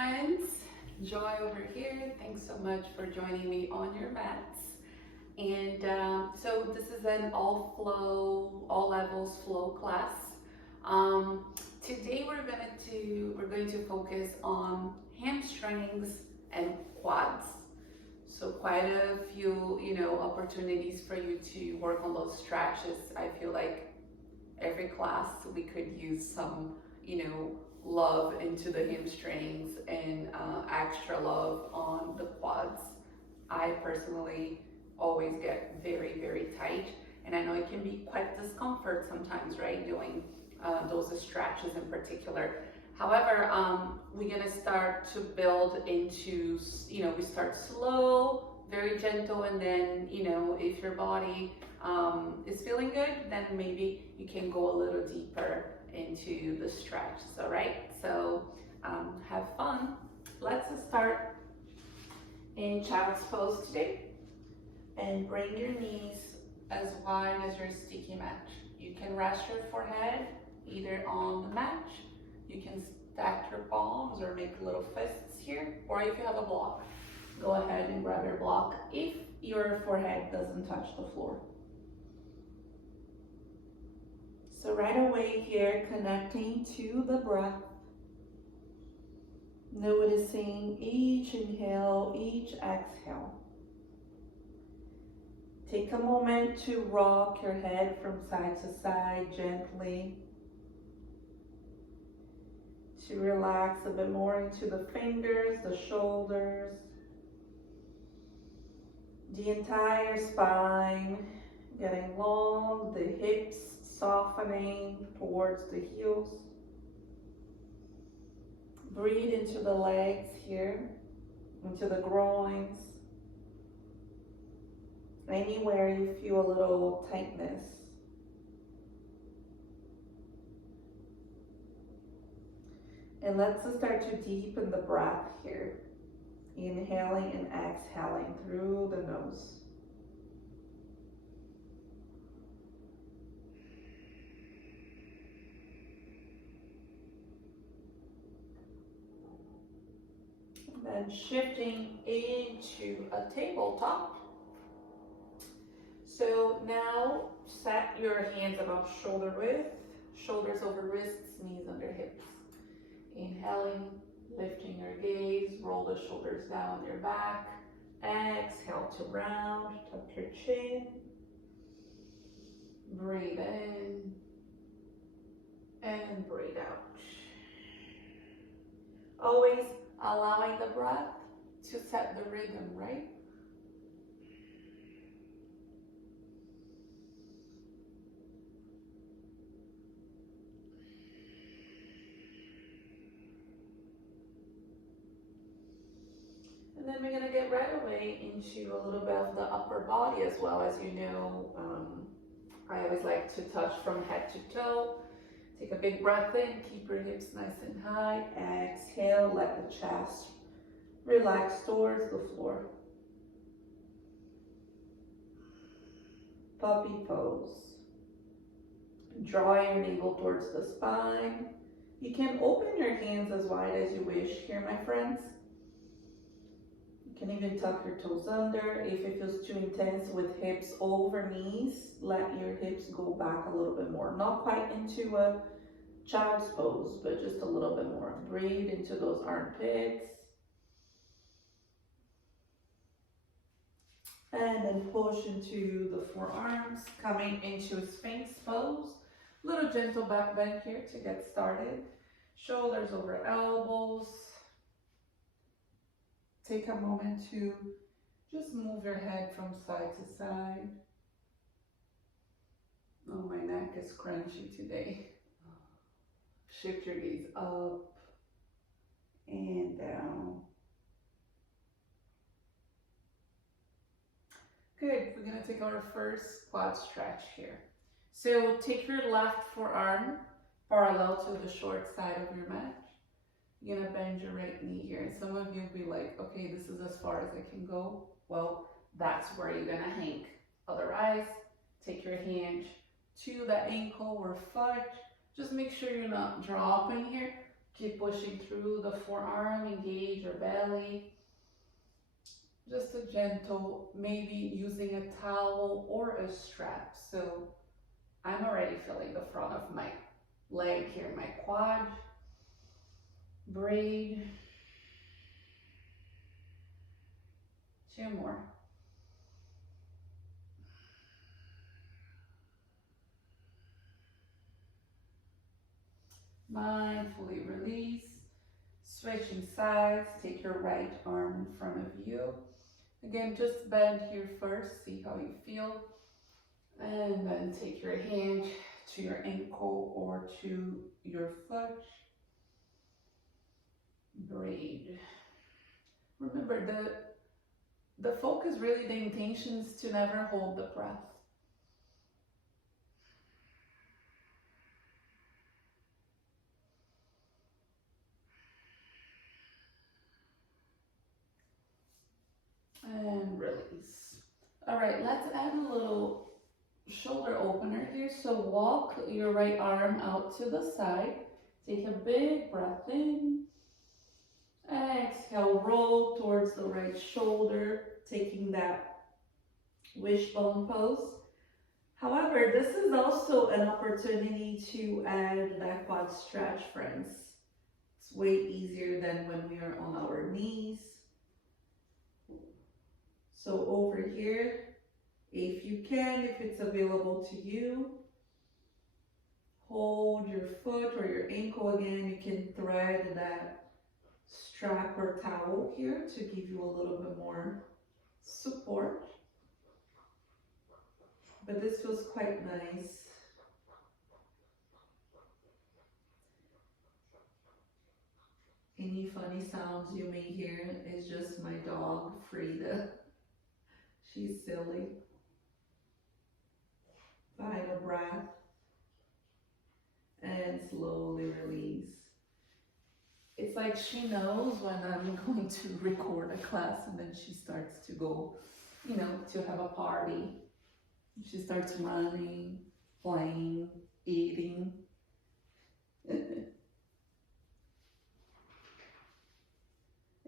friends, Joy over here. Thanks so much for joining me on your mats. And so this is an all levels flow class. Today we're going to focus on hamstrings and quads. So quite a few opportunities for you to work on those stretches. I feel like every class we could use some love into the hamstrings and extra love on the quads. I personally always get very tight, and I know it can be quite discomfort sometimes, right, doing those stretches in particular. However, we're gonna start to build into, we start slow, very gentle, and then if your body is feeling good, then maybe you can go a little deeper into the stretches. All right, so have fun. Let's start in child's pose today, and bring your knees as wide as your sticky mat. You can rest your forehead either on the mat, you can stack your palms or make little fists here, or if you have a block, go ahead and grab your block if your forehead doesn't touch the floor. So right away here, connecting to the breath, noticing each inhale, each exhale. Take a moment to rock your head from side to side gently, to relax a bit more into the fingers, the shoulders, the entire spine, getting long, the hips softening towards the heels. Breathe into the legs here, into the groins. Anywhere you feel a little tightness. And let's start to deepen the breath here. Inhaling and exhaling through the nose. And then shifting into a tabletop. So now set your hands above shoulder width, shoulders over wrists, knees under hips. Inhaling, lifting your gaze, roll the shoulders down your back. Exhale to round, tuck your chin. Breathe in and breathe out. Always allowing the breath to set the rhythm, right? And then we're gonna get right away into a little bit of the upper body as well. As you know, I always like to touch from head to toe. Take a big breath in, keep your hips nice and high. Exhale, let the chest relax towards the floor. Puppy pose. Draw your navel towards the spine. You can open your hands as wide as you wish here, my friends. You can even tuck your toes under. If it feels too intense with hips over knees, let your hips go back a little bit more. Not quite into a child's pose, but just a little bit more. Breathe into those armpits. And then push into the forearms, coming into Sphinx Pose. Little gentle back bend here to get started. Shoulders over elbows. Take a moment to just move your head from side to side. Oh, my neck is crunchy today. Shift your gaze up and down. Good, we're gonna take our first quad stretch here. So take your left forearm parallel to the short side of your mat. You're gonna bend your right knee here. And some of you will be like, okay, this is as far as I can go. Well, that's where you're gonna hang. Otherwise, take your hand to the ankle or foot. Just make sure you're not dropping here, Keep pushing through the forearm, engage your belly. Just a gentle, maybe using a towel or a strap. So I'm already feeling the front of my leg here, my quad. Breathe. 2 more. Mindfully release. Switching sides. Take your right arm in front of you. Again, just bend here first. See how you feel. And then take your hand to your ankle or to your foot. Breathe. Remember, the focus, really the intention is to never hold the breath. And release. All right, let's add a little shoulder opener here. So walk your right arm out to the side. Take a big breath in. Exhale, roll towards the right shoulder, taking that wishbone pose. However, this is also an opportunity to add that quad stretch, friends. It's way easier than when we are on our knees. So over here, if you can, if it's available to you, hold your foot or your ankle again. You can thread that strap or towel here to give you a little bit more support. But this feels quite nice. Any funny sounds you may hear is just my dog, Frida. She's silly. Final breath. And slowly release. It's like she knows when I'm going to record a class, and then she starts to go, you know, to have a party. She starts running, playing, eating.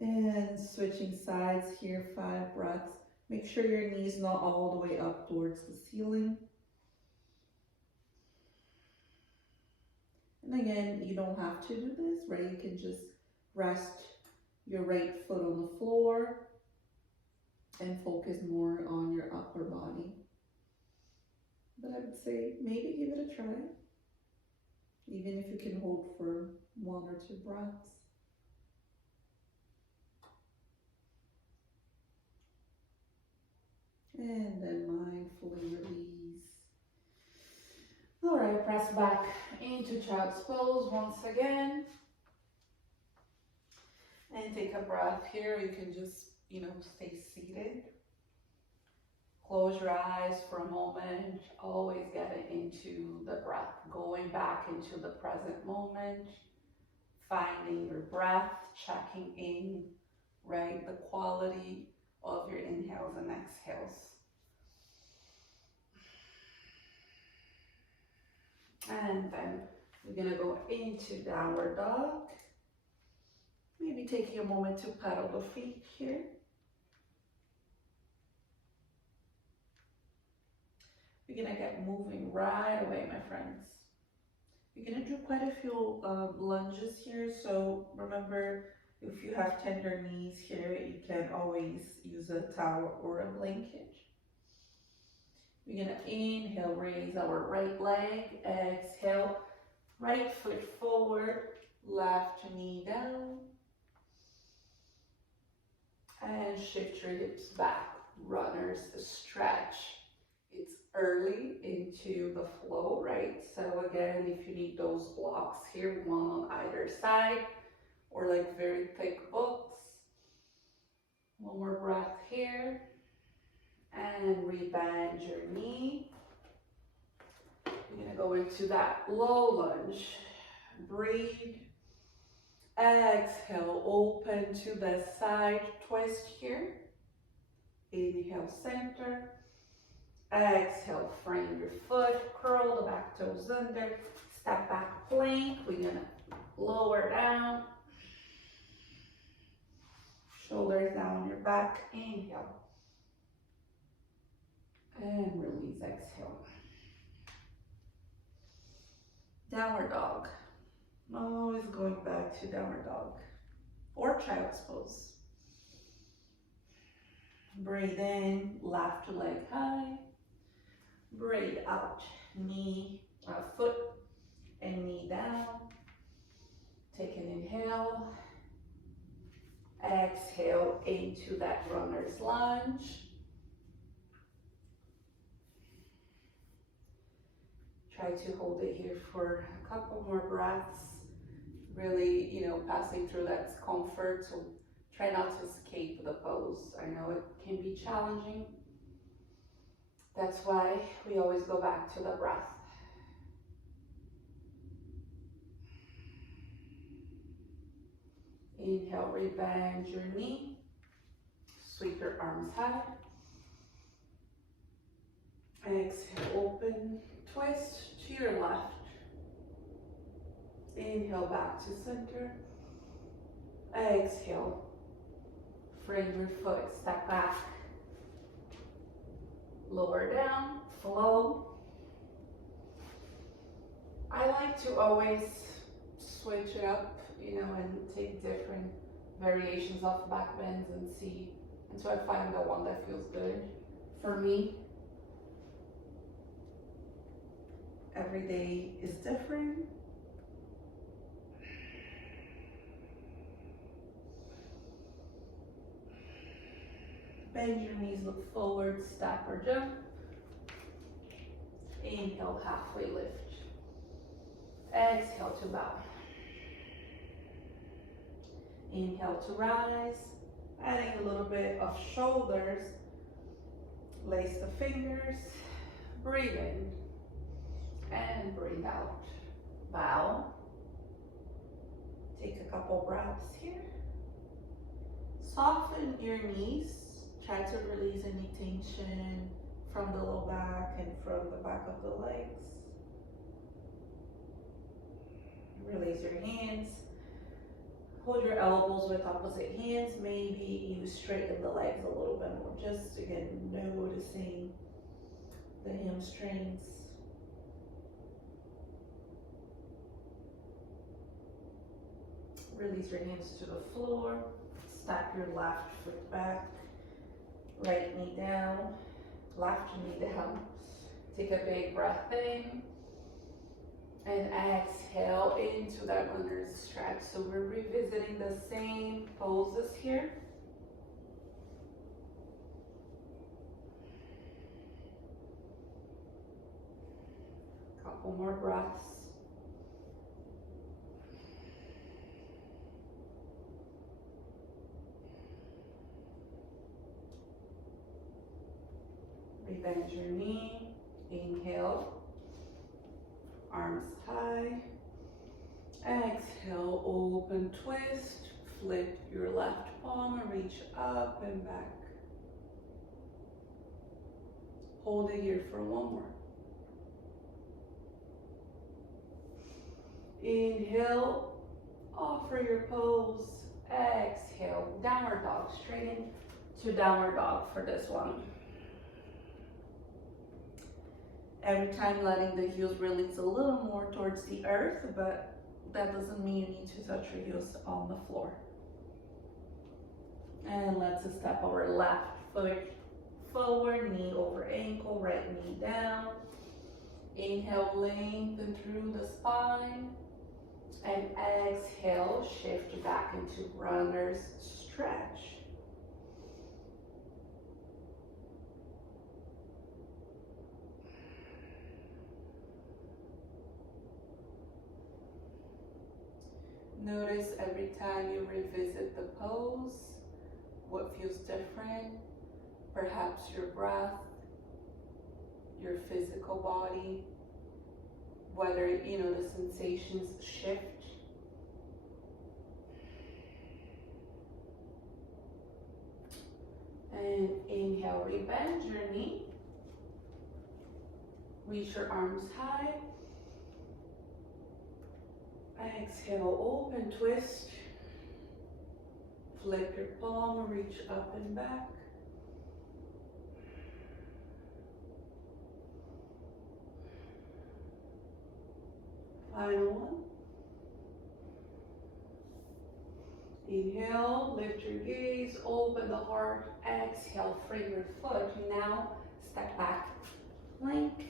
And switching sides here, 5 breaths. Make sure your knees not all the way up towards the ceiling. And again, you don't have to do this, right? You can just rest your right foot on the floor and focus more on your upper body. But I would say maybe give it a try, even if you can hold for 1 or 2 breaths. And then mindfully release. All right, press back into child's pose once again. And take a breath here. You can just, stay seated. Close your eyes for a moment. Always get into the breath. Going back into the present moment. Finding your breath. Checking in, right? The quality of your inhales and exhales. And then we're gonna go into downward dog. Maybe taking a moment to pedal the feet here. We're gonna get moving right away, my friends. We're gonna do quite a few lunges here. So remember, if you have tender knees here, you can always use a towel or a blanket. We're gonna inhale, raise our right leg. Exhale, right foot forward, left knee down. And shift your hips back. Runners stretch. It's early into the flow, right? So again, if you need those blocks here, 1 on either side, or like very thick books. 1 more breath here. And rebend your knee. We're gonna go into that low lunge. Breathe. Exhale, open to the side twist here. Inhale, center. Exhale, frame your foot, curl the back toes under, step back plank. We're gonna lower down. Shoulders down your back, inhale. And release, exhale. Downward dog. Always going back to downward dog or child's pose. Breathe in, left leg high. Breathe out, foot and knee down. Take an inhale. Exhale into that runner's lunge. Try to hold it here for a couple more breaths. Really, passing through that comfort. So try not to escape the pose. I know it can be challenging. That's why we always go back to the breath. Inhale, rebend your knee. Sweep your arms high. Exhale, open, twist to your left. Inhale, back to center. Exhale, frame your foot, step back. Lower down, flow. I like to always switch it up, and take different variations of back bends and see until I find the one that feels good for me. Every day is different. Bend your knees, look forward, step or jump. Inhale, halfway lift. Exhale to bow. Inhale to rise, adding a little bit of shoulders. Lace the fingers, breathe in, and breathe out. Bow. Take a couple breaths here. Soften your knees. Try to release any tension from the low back and from the back of the legs. Release your hands. Hold your elbows with opposite hands. Maybe you straighten the legs a little bit more. Just again, noticing the hamstrings. Release your hands to the floor. Step your left foot back. Right knee down. Left knee down. Take a big breath in. And exhale into that runner's stretch. So we're revisiting the same poses here. Couple more breaths. Rebend your knee. Inhale. Arms high. Exhale, open twist. Flip your left palm and reach up and back. Hold it here for one more. Inhale, offer your pose. Exhale, downward dog. Straight into downward dog for this one. Every time letting the heels release a little more towards the earth, but that doesn't mean you need to touch your heels on the floor. And let's step our left foot forward, knee over ankle, right knee down. Inhale, lengthen through the spine. And exhale, shift back into runner's stretch. Notice every time you revisit the pose, what feels different. Perhaps your breath, your physical body, whether, the sensations shift. And inhale, rebend your knee. Reach your arms high. Exhale, open, twist. Flip your palm, reach up and back. Final one. Inhale, lift your gaze, open the heart. Exhale, frame your foot. Now step back, plank,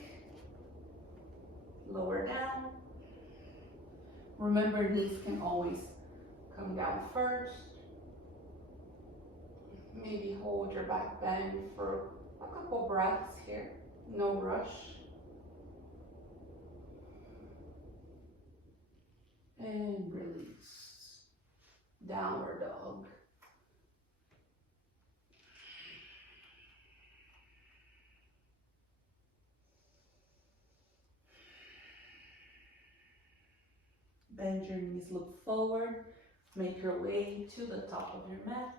lower down. Remember, knees can always come down first. Maybe hold your back bend for a couple breaths here. No rush. And release. Downward dog. Bend your knees, look forward. Make your way to the top of your mat.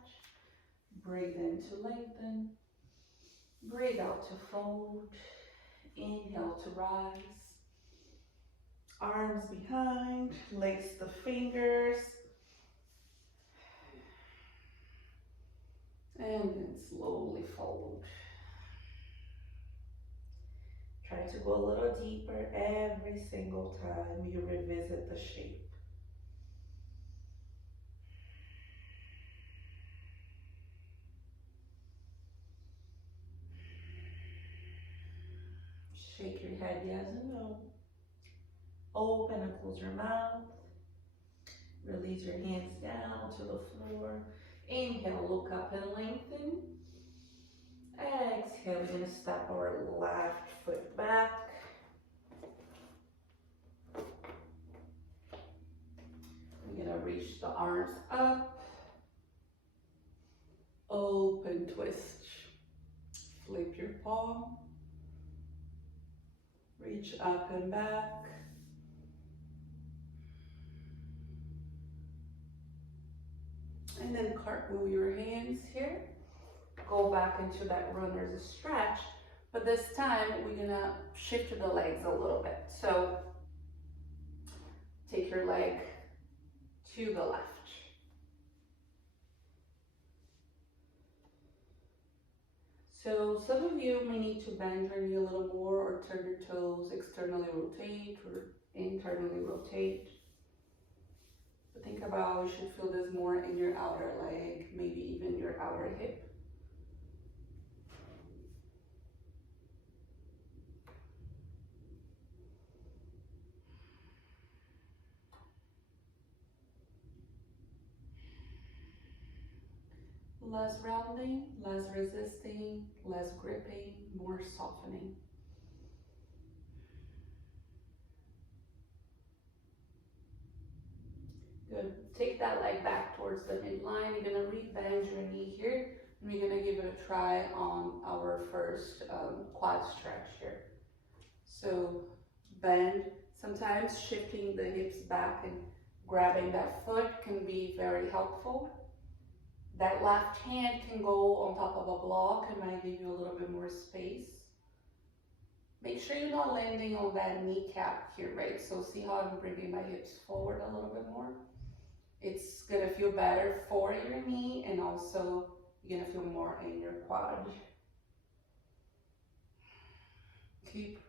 Breathe in to lengthen. Breathe out to fold. Inhale to rise. Arms behind, lace the fingers. And then slowly fold. Try to go a little deeper every single time you revisit the shape. Shake your head yes and no. Open and close your mouth. Release your hands down to the floor. Inhale, look up and lengthen. Exhale, we're going to step our left foot back. We're going to reach the arms up. Open twist. Flip your palm. Reach up and back. And then cartwheel your hands here. Go back into that runner's stretch. But this time, we're gonna shift the legs a little bit. So, take your leg to the left. So some of you may need to bend your knee a little more or turn your toes, externally rotate or internally rotate. But think about, you should feel this more in your outer leg, maybe even your outer hip. Less rounding, less resisting, less gripping, more softening. Good. Take that leg back towards the midline. You're going to re-bend your knee here. And we're going to give it a try on our first quad stretch here. So bend. Sometimes shifting the hips back and grabbing that foot can be very helpful. That left hand can go on top of a block and might give you a little bit more space. Make sure you're not landing on that kneecap here, right? So see how I'm bringing my hips forward a little bit more? It's gonna feel better for your knee and also you're gonna feel more in your quad. Keep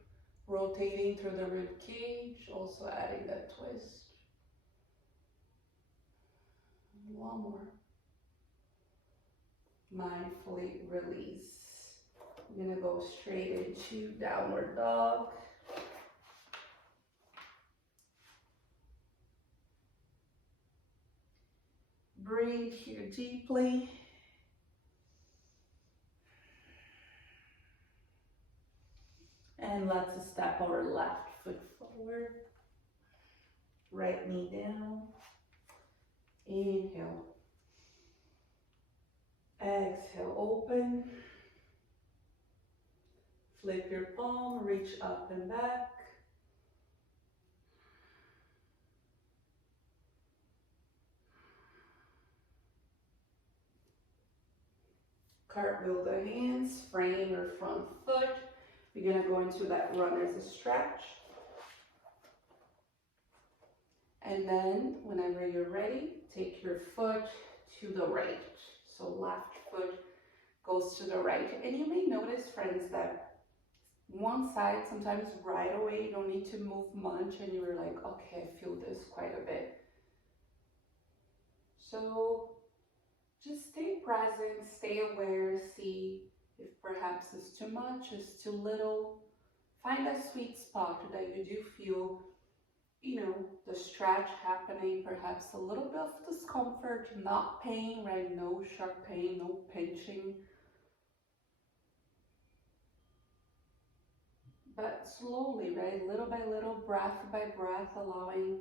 rotating through the rib cage, also adding that twist. One more. Mindfully release. I'm gonna go straight into downward dog. Breathe here deeply. And let's step our left foot forward. Right knee down. Inhale. Exhale, open. Flip your palm, reach up and back. Cartwheel the hands, frame your front foot. We're gonna go into that runner's stretch. And then whenever you're ready, take your foot to the right. So left foot goes to the right. And you may notice, friends, that one side sometimes right away, you don't need to move much and you're like, okay, I feel this quite a bit. So just stay present, stay aware, see if perhaps it's too much, it's too little. Find a sweet spot that you do feel, you know, the stretch happening, perhaps a little bit of discomfort, not pain, right? No sharp pain, no pinching. But slowly, right? Little by little, breath by breath, allowing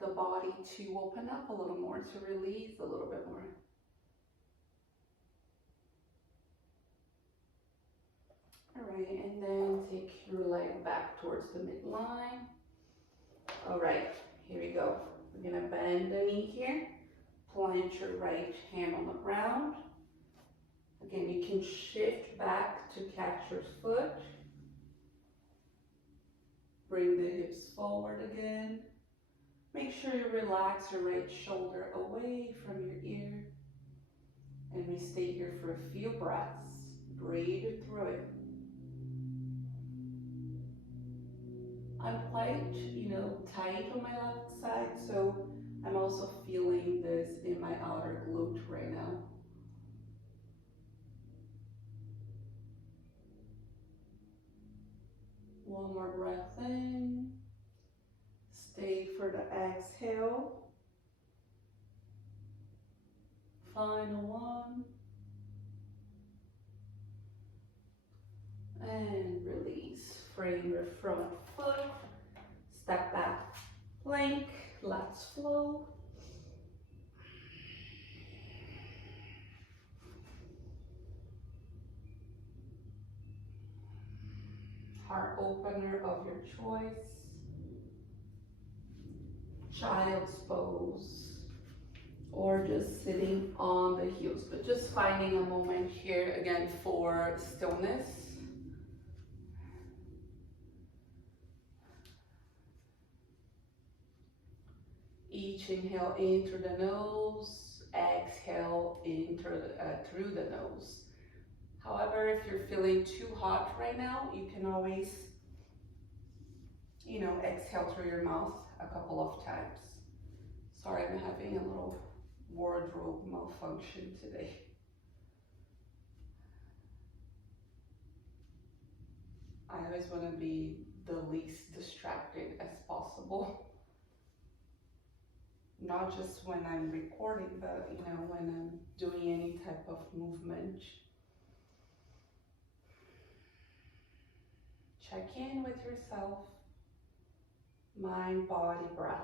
the body to open up a little more, to release a little bit more. All right, and then take your leg back towards the midline. All right, here we go. We're gonna bend the knee here. Plant your right hand on the ground. Again, you can shift back to catch your foot. Bring the hips forward again. Make sure you relax your right shoulder away from your ear. And we stay here for a few breaths. Breathe through it. I'm quite, tight on my left side, so I'm also feeling this in my outer glute right now. One more breath in. Stay for the exhale. Final one. And release. Frame your front foot. Step back, plank. Let's flow. Heart opener of your choice. Child's pose, or just sitting on the heels, but just finding a moment here again for stillness. Each inhale in through the nose, exhale in through the nose. However, if you're feeling too hot right now, you can always, exhale through your mouth a couple of times. Sorry, I'm having a little wardrobe malfunction today. I always want to be the least distracted as possible. Not just when I'm recording, but when I'm doing any type of movement. Check in with yourself. Mind, body, breath.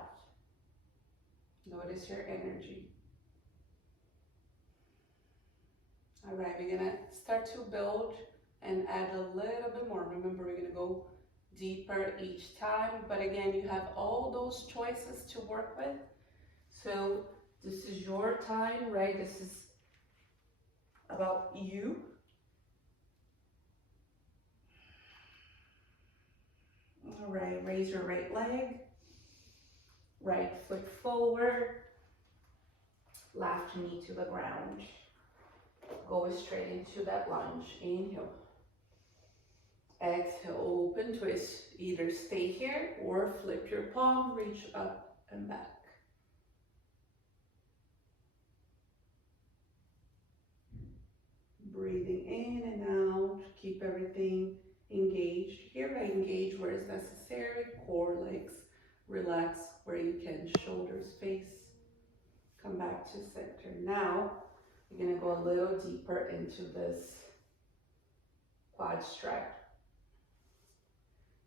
Notice your energy. All right, we're gonna start to build and add a little bit more. Remember, we're gonna go deeper each time, but again, you have all those choices to work with. So this is your time, right? This is about you. All right, raise your right leg, right foot forward, left knee to the ground. Go straight into that lunge. Inhale. Exhale, open twist. Either stay here or flip your palm, reach up and back. Breathing in and out. Keep everything engaged. Here I engage where it's necessary. Core, legs, relax where you can. Shoulders face. Come back to center. Now, we're going to go a little deeper into this quad stretch.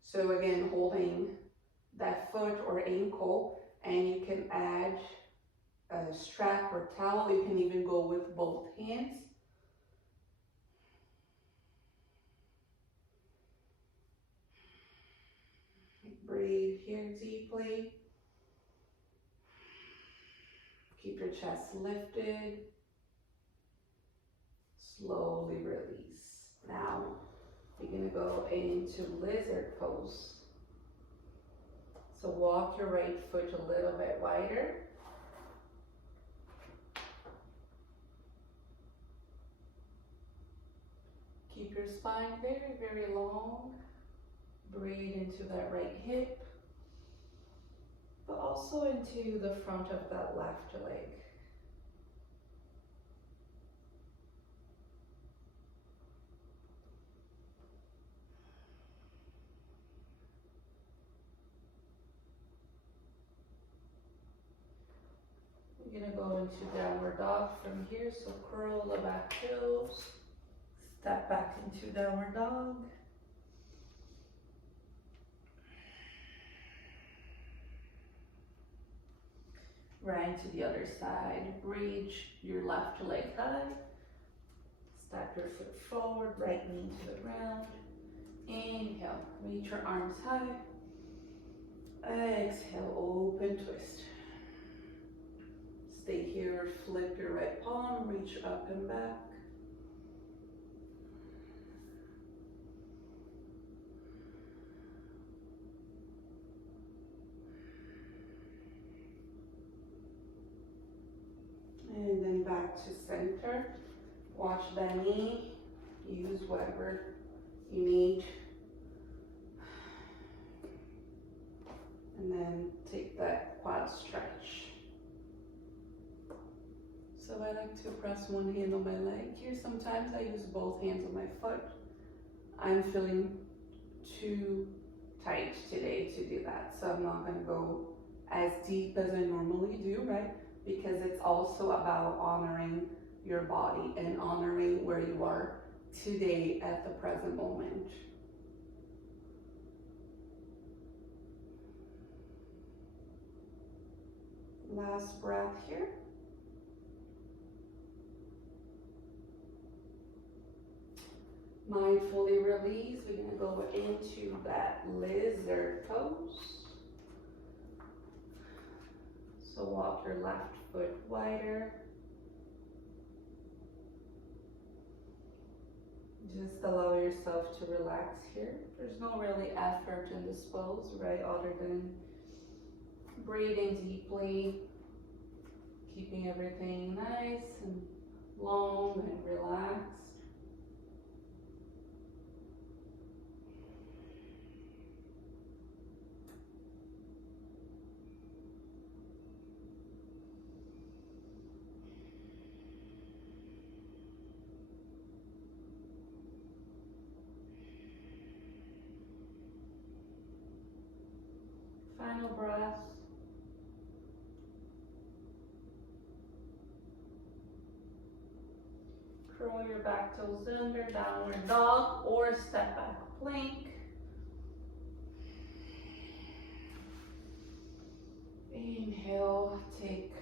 So again, holding that foot or ankle, and you can add a strap or towel. You can even go with both hands. Breathe here deeply. Keep your chest lifted. Slowly release. Now, you're gonna go into lizard pose. So So walk your right foot a little bit wider. Keep your spine very, very long. Breathe into that right hip, but also into the front of that left leg. We're gonna go into downward dog from here, so curl the back toes, step back into downward dog. Right to the other side, reach your left leg high, step your foot forward, right knee to the ground. Inhale, reach your arms high. Exhale, open twist. Stay here, flip your right palm, reach up and back. And then back to center. Watch that knee, use whatever you need. And then take that quad stretch. So I like to press one hand on my leg here. Sometimes I use both hands on my foot. I'm feeling too tight today to do that, so I'm not gonna go as deep as I normally do, right? Because it's also about honoring your body and honoring where you are today at the present moment. Last breath here. Mindfully release. We're going to go into that lizard pose. So walk your left foot wider. Just allow yourself to relax here. There's no really effort in this pose, right? Other than breathing deeply, keeping everything nice and long and relaxed. Final breath. Curl your back toes under, downward dog, or step back plank. Inhale, take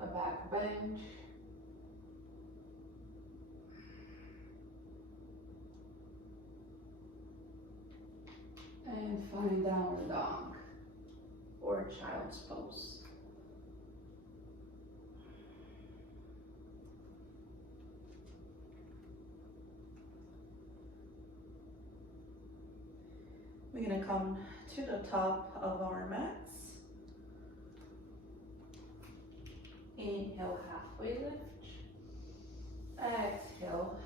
a back bend. And find downward dog or child's pose. We're going to come to the top of our mats. Inhale, halfway lift. Exhale,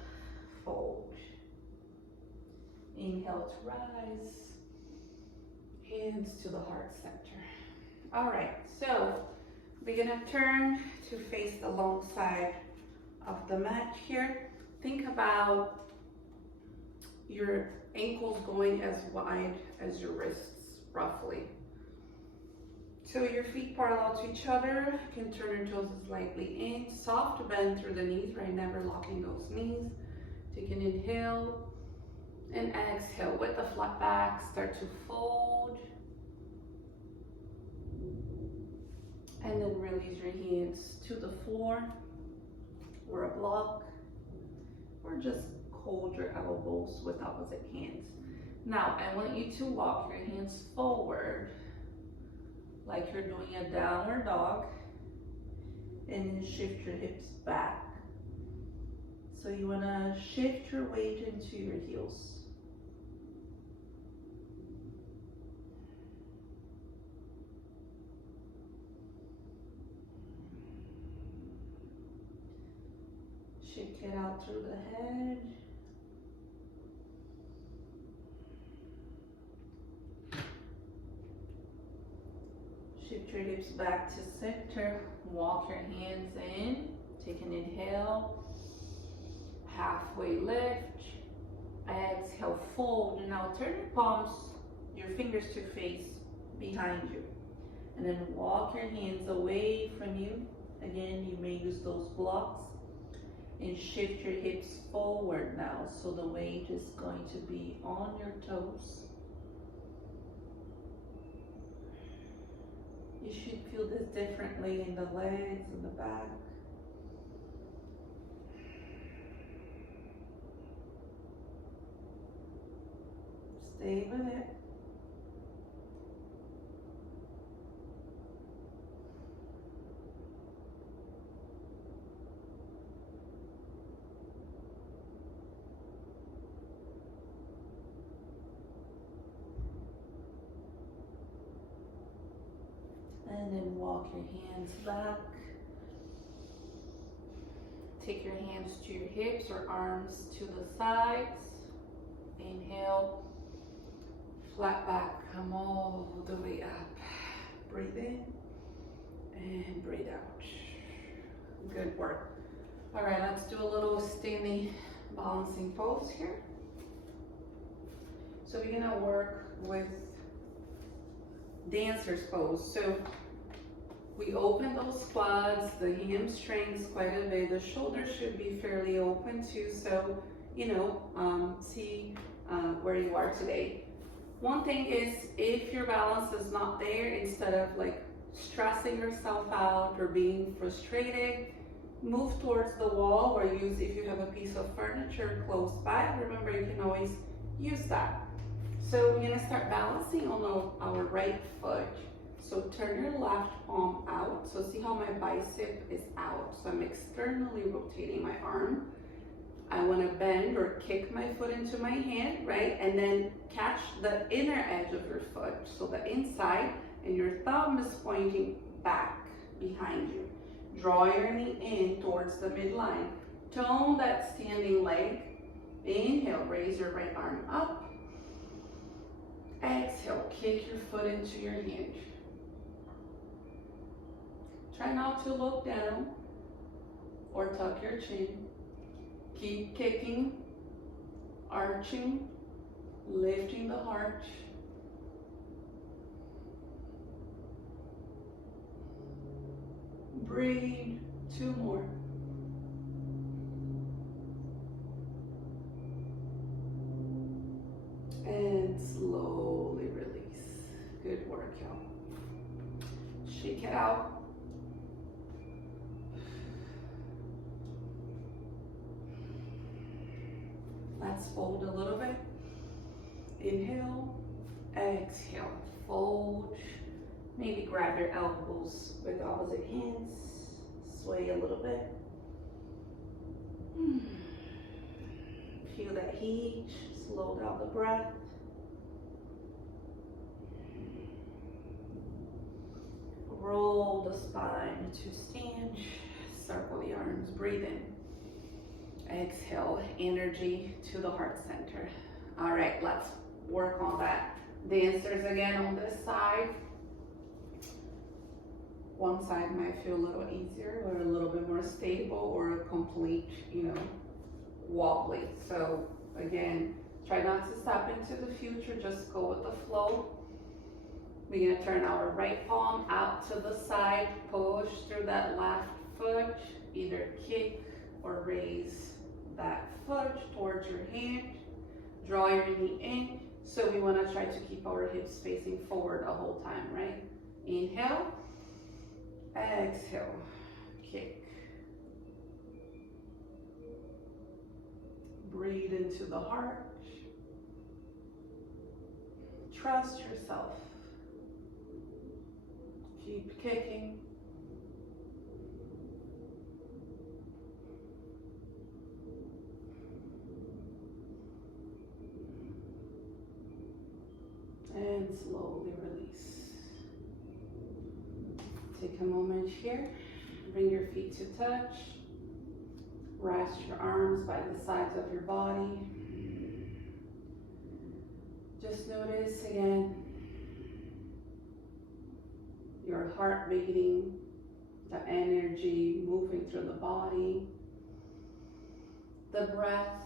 fold. Inhale to rise. Hands to the heart center. All right, so we're gonna turn to face the long side of the mat here. Think about your ankles going as wide as your wrists, roughly. So your feet parallel to each other. You can turn your toes slightly in. Soft bend through the knees, right? Never locking those knees. Take an inhale and exhale with the flat back. Start to fold. And then release your hands to the floor or a block, or just hold your elbows with opposite hands. Now, I want you to walk your hands forward like you're doing a downward dog, and then shift your hips back. So you want to shift your weight into your heels. Shake it out through the head. Shift your hips back to center. Walk your hands in. Take an inhale. Halfway lift. Exhale, fold. Now turn your palms, your fingers to face behind you. And then walk your hands away from you. Again, you may use those blocks. And shift your hips forward now. So the weight is going to be on your toes. You should feel this differently in the legs and the back. Stay with it. And then walk your hands back. Take your hands to your hips or arms to the sides. Inhale. Flat back, come all the way up. Breathe in and breathe out. Good work. All right, let's do a little standing balancing pose here. So we're gonna work with dancer's pose. So we open those quads, the hamstrings quite a bit. The shoulders should be fairly open too. So, see where you are today. One thing is, if your balance is not there, instead of like stressing yourself out or being frustrated, move towards the wall or use, if you have a piece of furniture close by, remember you can always use that. So we're gonna start balancing on our right foot. So turn your left palm out. So see how my bicep is out. So I'm externally rotating my arm. I want to bend or kick my foot into my hand, right? And then catch the inner edge of your foot, so the inside, and your thumb is pointing back behind you. Draw your knee in towards the midline. Tone that standing leg. Inhale, raise your right arm up. Exhale, kick your foot into your hand. Try not to look down or tuck your chin. Keep kicking, arching, lifting the heart. Breathe, 2 more. And slowly release. Good work, y'all. Shake it out. Let's fold a little bit. Inhale, exhale, fold. Maybe grab your elbows with opposite hands. Sway a little bit. Feel that heat. Slow down the breath. Roll the spine to stand. Circle the arms. Breathe in. Exhale, energy to the heart center. All right, let's work on that. Dancers again on this side. One side might feel a little easier or a little bit more stable or a complete, wobbly. So again, try not to step into the future, just go with the flow. We're gonna turn our right palm out to the side, push through that left foot, either kick or raise that foot towards your hand. Draw your knee in. So we want to try to keep our hips facing forward the whole time, right? Inhale, exhale, kick. Breathe into the heart. Trust yourself. Keep kicking. And slowly release. Take a moment here. Bring your feet to touch. Rest your arms by the sides of your body. Just notice again your heart beating, the energy moving through the body, the breath,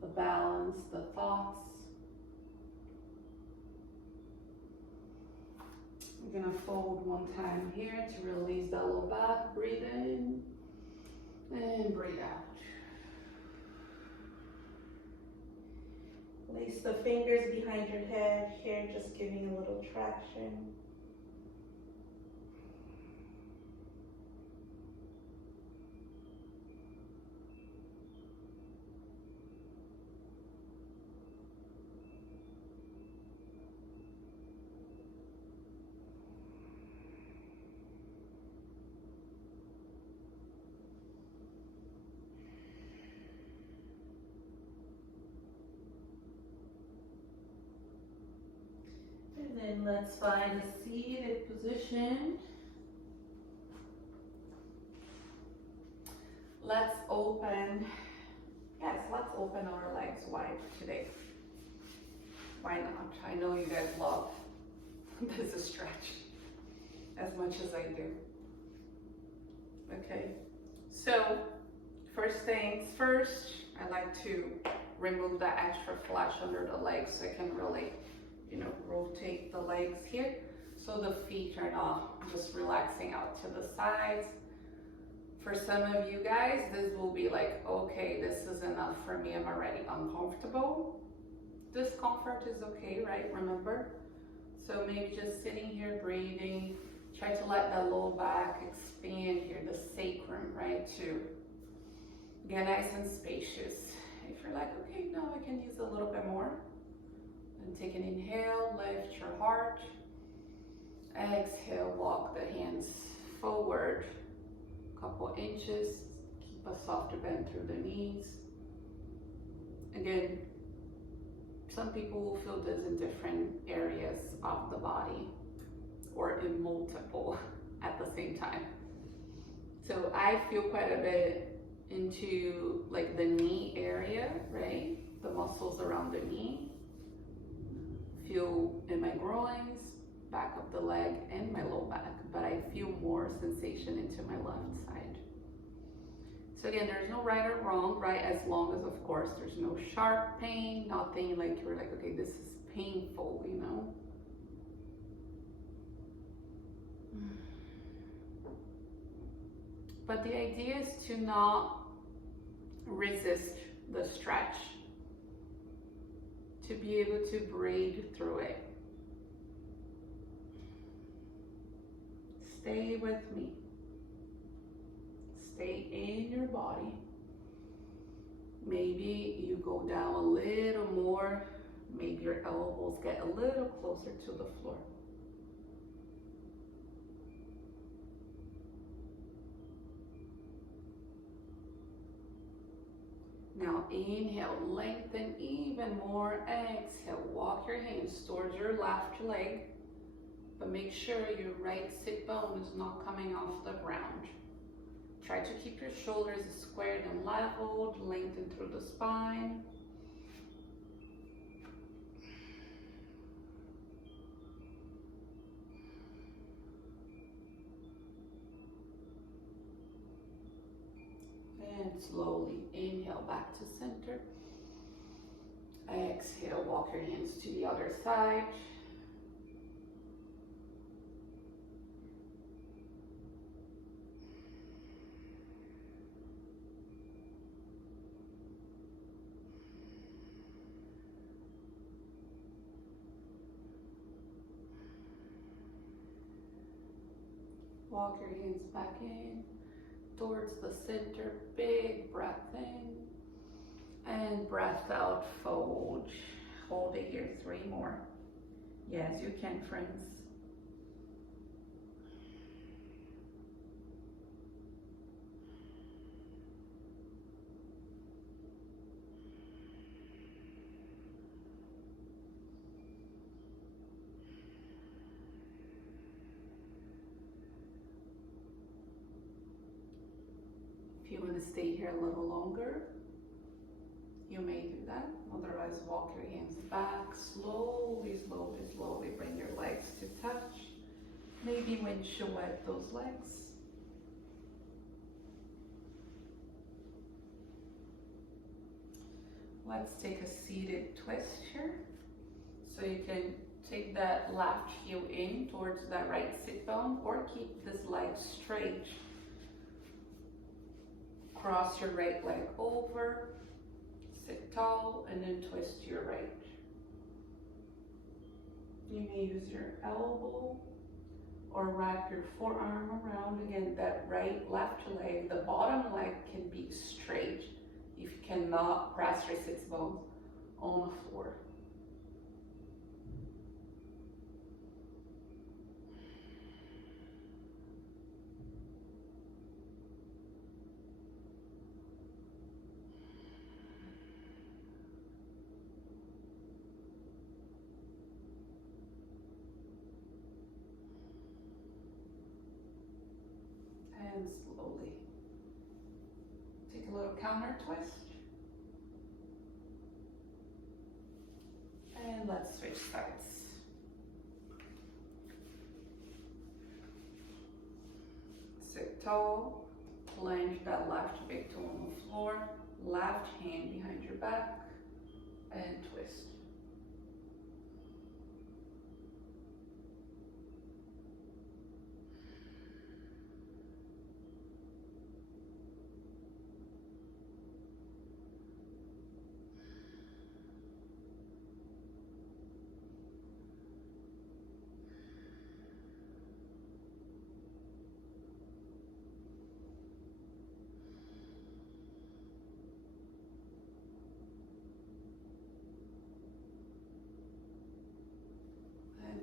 the balance, the thoughts. We're gonna fold one time here to release the low back. Breathe in and breathe out. Place the fingers behind your head here, just giving a little traction. And then let's find a seated position. Let's open our legs wide today. Why not? I know you guys love this stretch as much as I do. Okay, so first things first, I like to remove the extra flesh under the legs so I can really, rotate the legs here so the feet are not just relaxing out to the sides. For some of you guys, this will be like, okay, this is enough for me, I'm already uncomfortable. Discomfort is okay, right? Remember? So maybe just sitting here breathing, try to let the low back expand here, the sacrum, right? To get nice and spacious. If you're like, okay, no, I can use a little bit more. And take an inhale, lift your heart. Exhale, walk the hands forward a couple inches. Keep a softer bend through the knees. Again, some people will feel this in different areas of the body or in multiple at the same time. So I feel quite a bit into like the knee area, right? The muscles around the knee. Feel in my groins, back of the leg, and my low back, but I feel more sensation into my left side. So again, there's no right or wrong, right? As long as, of course, there's no sharp pain, nothing like you're like, okay, this is painful, But the idea is to not resist the stretch, to be able to breathe through it. Stay with me. Stay in your body. Maybe you go down a little more. Maybe your elbows get a little closer to the floor. Now inhale, lengthen even more. Exhale, walk your hands towards your left leg, but make sure your right sit bone is not coming off the ground. Try to keep your shoulders squared and leveled, lengthen through the spine. And slowly inhale back to center. Exhale, walk your hands to the other side. Walk your hands back in towards the center. Big breath in and breath out, fold. Hold it here, 3 more. Yes, you can, friends. stay here a little longer, you may do that. Otherwise, walk your hands back, slowly, slowly, slowly bring your legs to touch. Maybe windshield wipe those legs. Let's take a seated twist here. So you can take that left heel in towards that right sit bone, or keep this leg straight. Cross your right leg over, sit tall, and then twist to your right. You may use your elbow or wrap your forearm around. Again, that left leg, the bottom leg can be straight if you cannot press your sits bones on the floor. And slowly take a little counter twist. And let's switch sides. Sit tall, plank that left big toe on the floor, left hand behind your back, and twist.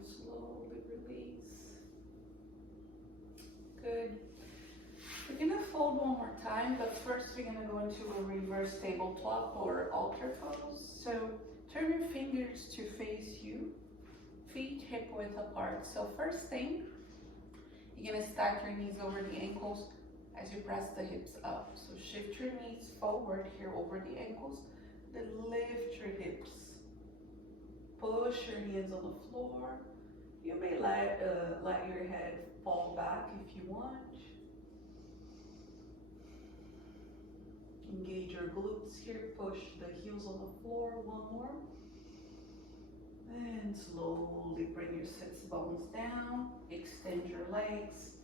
Slowly release. Good. We're gonna fold one more time, but first we're gonna go into a reverse tabletop or altar pose. So turn your fingers to face you, feet hip width apart. So first thing, you're gonna stack your knees over the ankles as you press the hips up. So shift your knees forward here over the ankles, then lift your hips. Push your hands on the floor. You may let your head fall back if you want. Engage your glutes here. Push the heels on the floor. One more. And slowly bring your sits bones down. Extend your legs.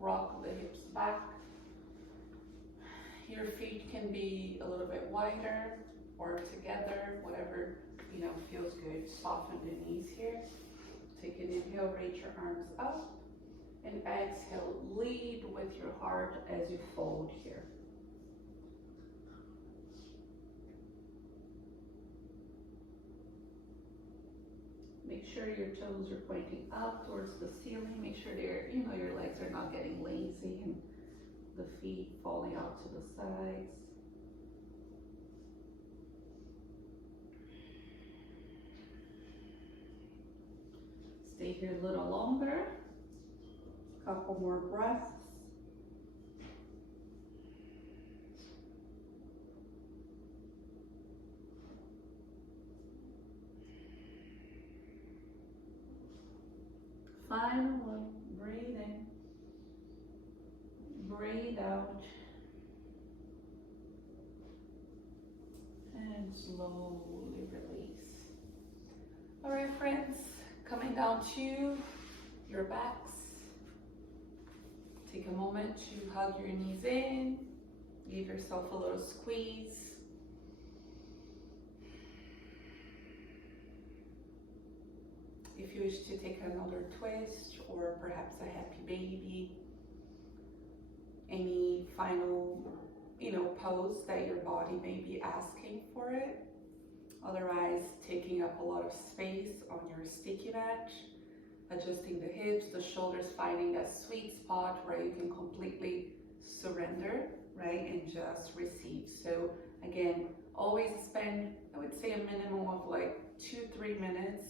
Rock the hips back. Your feet can be a little bit wider or together, whatever feels good. Soften the knees here. Take an inhale, reach your arms up, and exhale, lead with your heart as you fold here. Make sure your toes are pointing up towards the ceiling. Make sure your legs are not getting lazy and the feet falling out to the sides. Stay here a little longer. Couple more breaths. Final one. Breathe in. Breathe out. And slowly release. All right, friends. Coming down to your backs. Take a moment to hug your knees in. Give yourself a little squeeze. If you wish to take another twist or perhaps a happy baby, any final, pose that your body may be asking for it. Otherwise, taking up a lot of space on your sticky mat, adjusting the hips, the shoulders, finding that sweet spot where you can completely surrender, right, and just receive. So again, always spend, I would say, a minimum of like 2-3 minutes.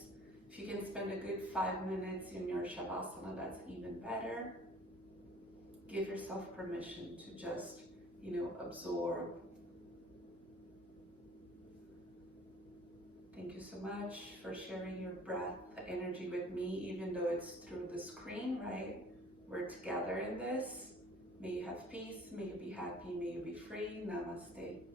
If you can spend a good 5 minutes in your Shavasana, that's even better. Give yourself permission to just, absorb. Thank you so much for sharing your breath energy with me, even though it's through the screen, right? We're together in this. May you have peace, may you be happy, may you be free. Namaste.